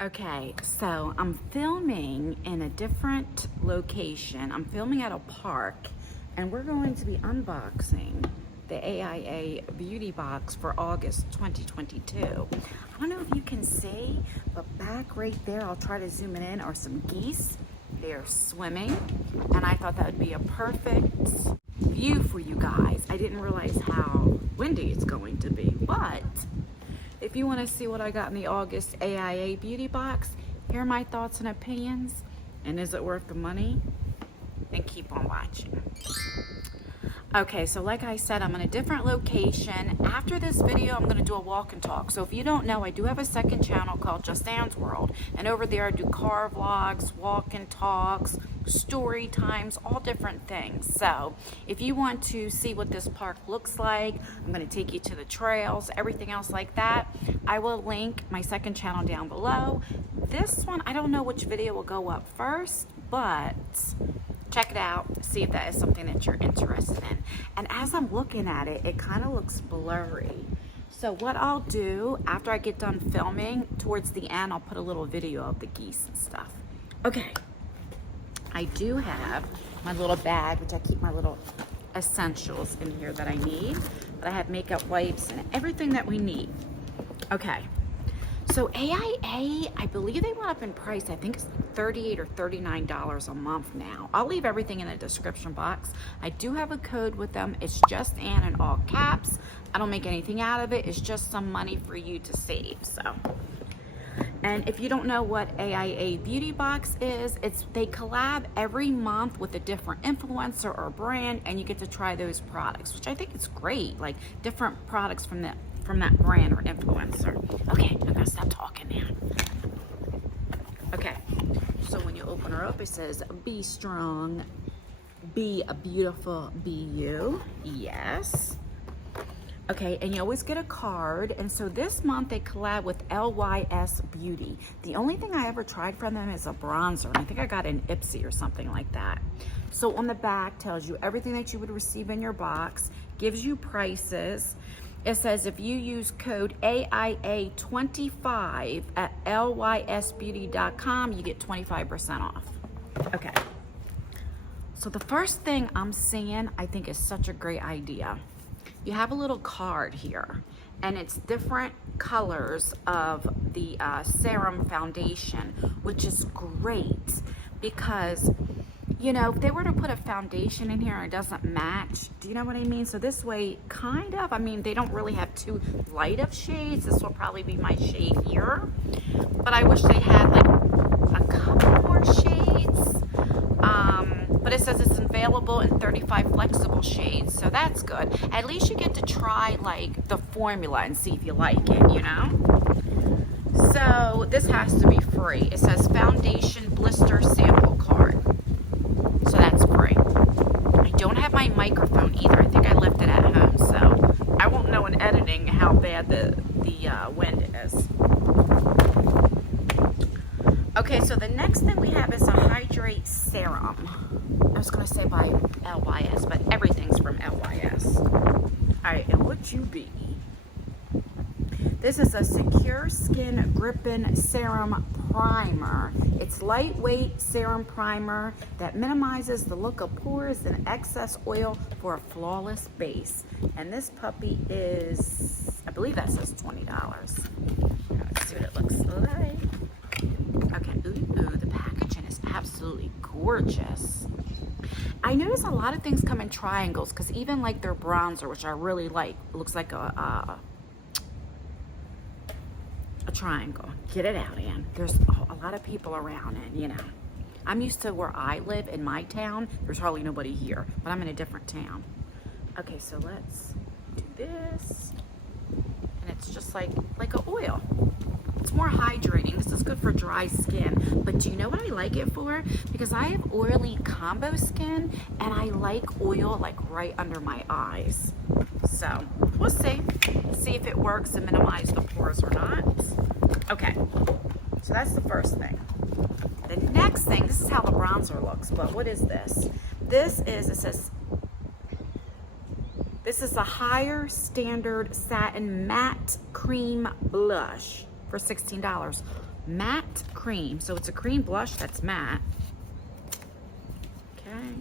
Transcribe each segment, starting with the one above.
Okay, so I'm filming in a different location. I'm filming at a park, and we're going to be unboxing the AIA Beauty Box for August 2022. I don't know if you can see, but back right there, I'll try to zoom it in, are some geese. They're swimming, and I thought that would be a perfect view for you guys. I didn't realize how windy it's going to be, but if you want to see what I got in the August AIA Beauty Box, here are my thoughts and opinions, and is it worth the money? And keep on watching. Okay, so like I said, I'm in a different location. After this video, I'm going to do a walk and talk. So if you don't know, I do have a second channel called Just Anne's World. And over there, I do car vlogs, walk and talks, story times, all different things. So if you want to see what this park looks like, I'm going to take you to the trails, everything else like that. I will link my second channel down below. This one, I don't know which video will go up first, but check it out, see if that is something that you're interested in. And as I'm looking at it, it kind of looks blurry. So what I'll do after I get done filming, towards the end, I'll put a little video of the geese and stuff. Okay, I do have my little bag, which I keep my little essentials in here that I need. But I have makeup wipes and everything that we need. Okay. So AIA, I believe they went up in price. I think it's $38 or $39 a month now. I'll leave everything in the description box. I do have a code with them. It's Just Anne in all caps. I don't make anything out of it. It's just some money for you to save. So, and if you don't know what AIA Beauty Box is, they collab every month with a different influencer or brand, and you get to try those products, which I think is great. Like different products from that brand or influencer. Okay, I'm gonna stop talking now. Okay, so when you open her up, it says, be strong, be a beautiful, be you. Yes. Okay, and you always get a card. And so this month they collab with LYS Beauty. The only thing I ever tried from them is a bronzer. And I think I got an Ipsy or something like that. So on the back tells you everything that you would receive in your box, gives you prices. It says if you use code AIA25 at lysbeauty.com, you get 25% off. Okay. So the first thing I'm seeing, I think is such a great idea. You have a little card here, and it's different colors of the Serum foundation, which is great because, you know, if they were to put a foundation in here and it doesn't match, do you know what I mean? So this way, kind of, I mean, they don't really have too light of shades. This will probably be my shade here, but I wish they had like a couple more shades. But it says it's available in 35 flexible shades, so that's good. At least you get to try like the formula and see if you like it, you know? So this has to be free. It says foundation blister sample card. So that's free. I don't have my microphone either. I think I left it at home, so I won't know in editing how bad the wind is. Okay, so the next thing we have is a Hydrate Serum. I was going to say by LYS, but everything's from LYS. All right, and what you be? This is a Secure Skin Grippin' Serum Primer. It's lightweight serum primer that minimizes the look of pores and excess oil for a flawless base. And this puppy is, I believe that says $20. Let's see what it looks like. Okay, ooh, the packaging is absolutely gorgeous. I notice a lot of things come in triangles because even like their bronzer, which I really like, looks like a triangle. Get it out, Ann. There's a lot of people around, and you know, I'm used to where I live in my town. There's hardly nobody here, but I'm in a different town. Okay, so let's do this, and it's just like an oil. It's more hydrating. This is good for dry skin. But do you know what I like it for? Because I have oily combo skin, and I like oil like right under my eyes. So we'll see if it works to minimize the pores or not. Okay, so that's the first thing. The next thing, this is how the bronzer looks, but what is this? This is a Higher Standard Satin Matte Cream Blush for $16. matte cream. So it's a cream blush that's matte. Okay,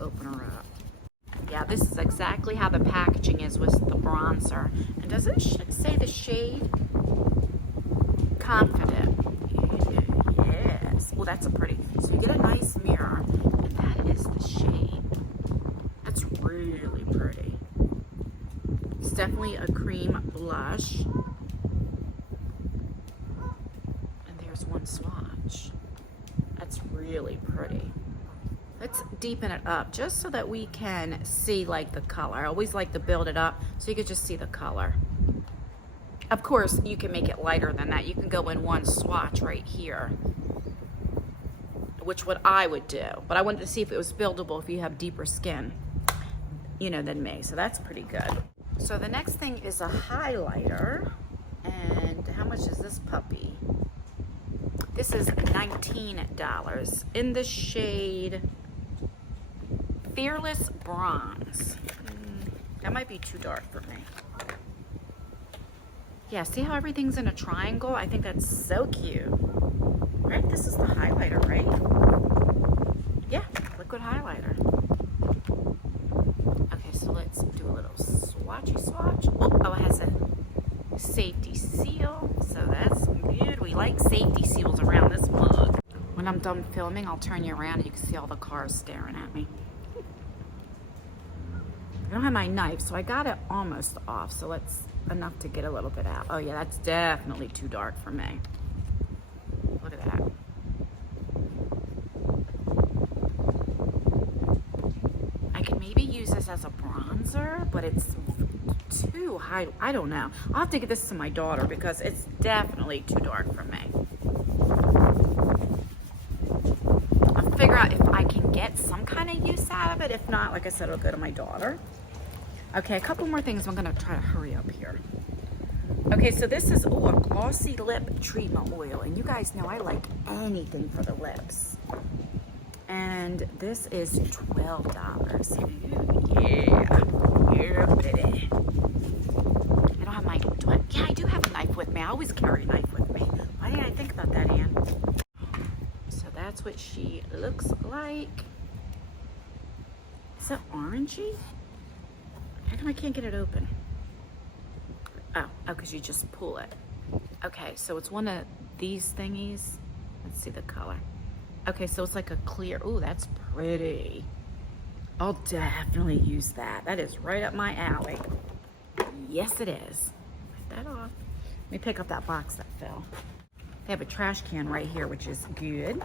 open her up. Yeah, this is exactly how the packaging is with the bronzer. And does it say the shade? Confident. Yes. Well, that's a pretty. So you get a nice mirror, and that is the shade. That's really pretty. It's definitely a cream blush. And there's one swatch. That's really pretty. Let's deepen it up just so that we can see like the color. I always like to build it up so you can just see the color. Of course, you can make it lighter than that. You can go in one swatch right here, which what I would do. But I wanted to see if it was buildable if you have deeper skin, you know, than me. So that's pretty good. So the next thing is a highlighter. And how much is this puppy? This is $19 in the shade Fearless Bronze. That might be too dark for me. Yeah, see how everything's in a triangle? I think that's so cute. Right, this is the highlighter, right? Yeah, liquid highlighter. Okay, so let's do a little swatchy swatch. Oh, it has a safety seal, so that's good. We like safety seals around this mug. When I'm done filming, I'll turn you around and you can see all the cars staring at me. I don't have my knife, so I got it almost off, so it's enough to get a little bit out. Oh yeah, that's definitely too dark for me. Look at that. I could maybe use this as a bronzer, but it's too high. I don't know. I'll have to give this to my daughter because it's definitely too dark for me. I'll figure out if I can get some kind of use out of it. If not, like I said, it'll go to my daughter. Okay, a couple more things. I'm gonna try to hurry up here. Okay, so this is a glossy lip treatment oil, and you guys know I like anything for the lips. And this is $12. Ooh, yeah, baby. I don't have my, yeah, I do have a knife with me. I always carry a knife with me. Why didn't I think about that, Ann? So that's what she looks like. Is it orangey? How come I can't get it open? Oh, because you just pull it. Okay, so it's one of these thingies. Let's see the color. Okay, so it's like a clear. Ooh, that's pretty. I'll definitely use that. That is right up my alley. Yes, it is. Take that off. Let me pick up that box that fell. They have a trash can right here, which is good.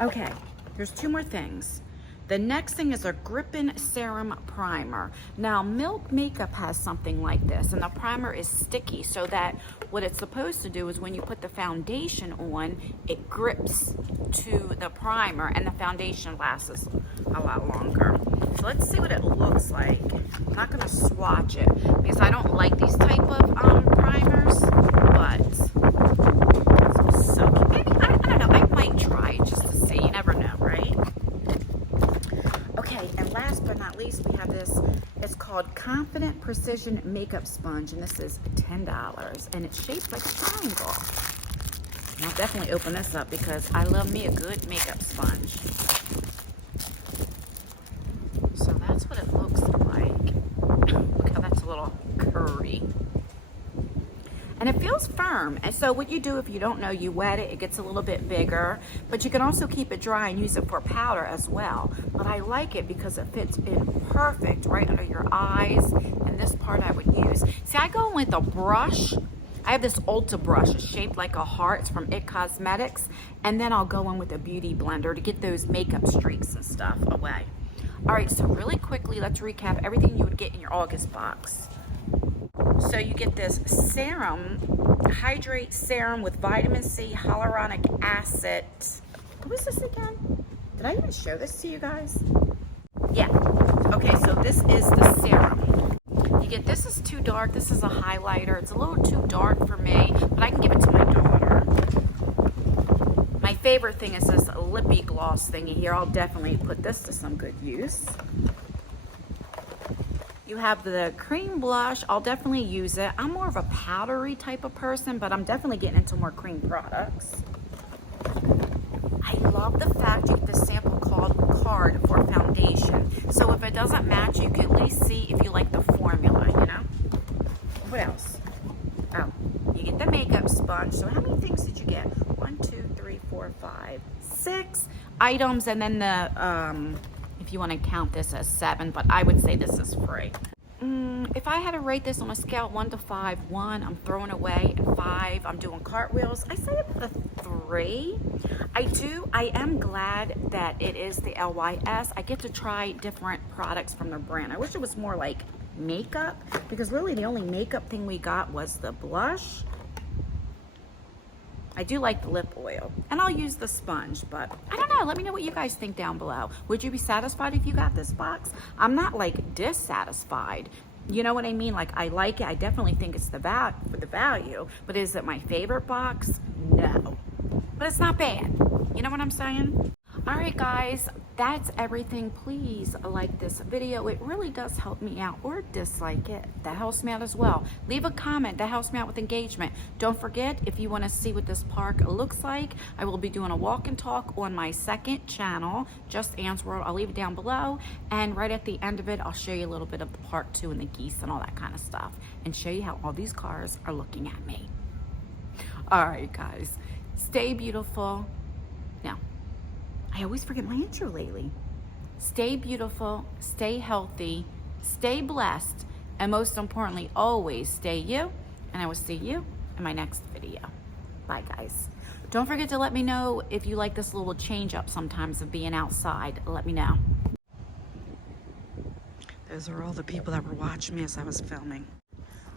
Okay, there's two more things. The next thing is a Grippin Serum Primer. Now, Milk Makeup has something like this, and the primer is sticky, so that what it's supposed to do is when you put the foundation on, it grips to the primer, and the foundation lasts a lot longer. So let's see what it looks like. I'm not gonna swatch it, because I don't like these type of primers, but so maybe, I don't know, I might try it just to see, you never know, right? Okay, and last but not least, we have this. It's called Confident Precision Makeup Sponge, and this is $10, and it's shaped like a triangle. And I'll definitely open this up because I love me a good makeup sponge. So that's what it looks like. Look how that's a little curly. And it feels firm. And so what you do, if you don't know, you wet it, it gets a little bit bigger, but you can also keep it dry and use it for powder as well. But I like it because it fits in perfect right under your eyes, and this part I would use. See, I go in with a brush. I have this Ulta brush. It's shaped like a heart. It's from IT Cosmetics. And then I'll go in with a beauty blender to get those makeup streaks and stuff away. All right, so really quickly, let's recap everything you would get in your August box. So you get this serum, hydrate serum with vitamin C, hyaluronic acid. What is this again? Did I even show this to you guys? Yeah. Okay, so this is the serum. You get, this is too dark. This is a highlighter. It's a little too dark for me, but I can give it to my daughter. My favorite thing is this lippy gloss thingy here. I'll definitely put this to some good use. You have the cream blush. I'll definitely use it. I'm more of a powdery type of person, but I'm definitely getting into more cream products. I love the fact you get the sample card for foundation. So if it doesn't match, you can at least see if you like the formula, you know? What else? Oh, you get the makeup sponge. So how many things did you get? 1, 2, 3, 4, 5, 6 items, and then the, if you want to count this as 7, but I would say this is free. If I had to rate this on a scale of 1 to 5, 1, I'm throwing away, and 5, I'm doing cartwheels, I say a 3. I am glad that it is the LYS. I get to try different products from their brand. I wish it was more like makeup, because really the only makeup thing we got was the blush. I do like the lip oil, and I'll use the sponge, but I don't know. Let me know what you guys think down below. Would you be satisfied if you got this box? I'm not like dissatisfied. You know what I mean? Like, I like it. I definitely think it's the value, but is it my favorite box? No, but it's not bad. You know what I'm saying? All right, guys, that's everything. Please like this video. It really does help me out, or dislike it. That helps me out as well. Leave a comment. That helps me out with engagement. Don't forget, if you want to see what this park looks like, I will be doing a walk and talk on my second channel, Just Anne's World. I'll leave it down below, and right at the end of it, I'll show you a little bit of the park too, and the geese and all that kind of stuff, and show you how all these cars are looking at me. All right, guys, stay beautiful. Now, I always forget my intro lately. Stay beautiful, stay healthy, stay blessed, and most importantly, always stay you, and I will see you in my next video. Bye, guys. Don't forget to let me know if you like this little change up sometimes of being outside. Let me know. Those are all the people that were watching me as I was filming.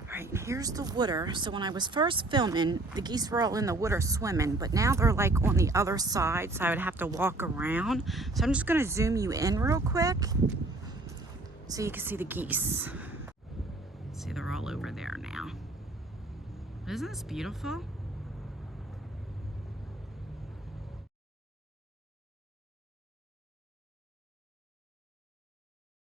All right, here's the water. So when I was first filming, the geese were all in the water swimming, but now they're like on the other side, so I would have to walk around. So I'm just gonna zoom you in real quick so you can see the geese. See, they're all over there now. Isn't this beautiful?